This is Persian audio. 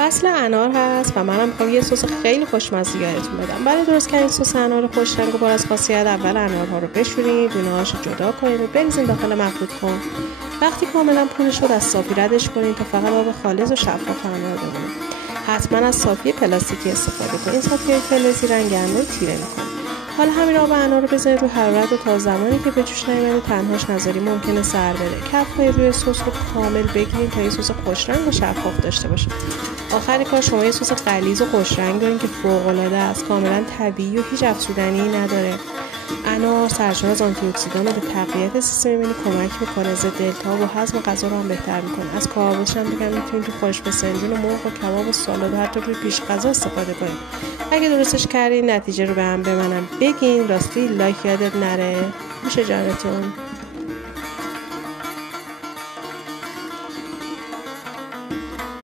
فصل انار هست و منم میخوام یه سس خیلی خوشمزه یادتون بدم. برای درست کردن سس انار خوش رنگ و پر از خاصیت، اول انارها رو بشورید، دونه‌هاش رو جدا کنید و بریزید داخل مخلوط کن. وقتی کاملا پوره شد از صافی ردش کنید تا فقط آب خالص و شفاف انار بمونه. حتما از صافی پلاستیکی استفاده کنید. این صافی فلزی رنگ انار تیره میکنه. حالا همین آب انار رو بذارید رو حرارت و تا زمانی که به جوش نیامده تنهاش نذاری ممکنه سر بره. کف‌های روی سس رو کامل بگیرید تا یه سس خوش رنگ و شفاف داشته باشه. آخر کار شما یه سس غلیظ و خوش رنگ دارین که فوق‌العاده است، کاملا طبیعی و هیچ افزودنی نداره. انار سرشار از آنتی اکسیدان و به تقویت سیستم ایمنی کمک میکنه، ضد التهاب و هضم غذا رو هم بهتر میکنه. از کاربردش هم بگم میتونید تو خورش فسنجون و مرغ و کباب و سالاد و حتی روی پیش غذا استفاده کنید. اگه درستش کردین نتیجه رو به هم بگین. راستی لایک یادت نره. میشه جانتون.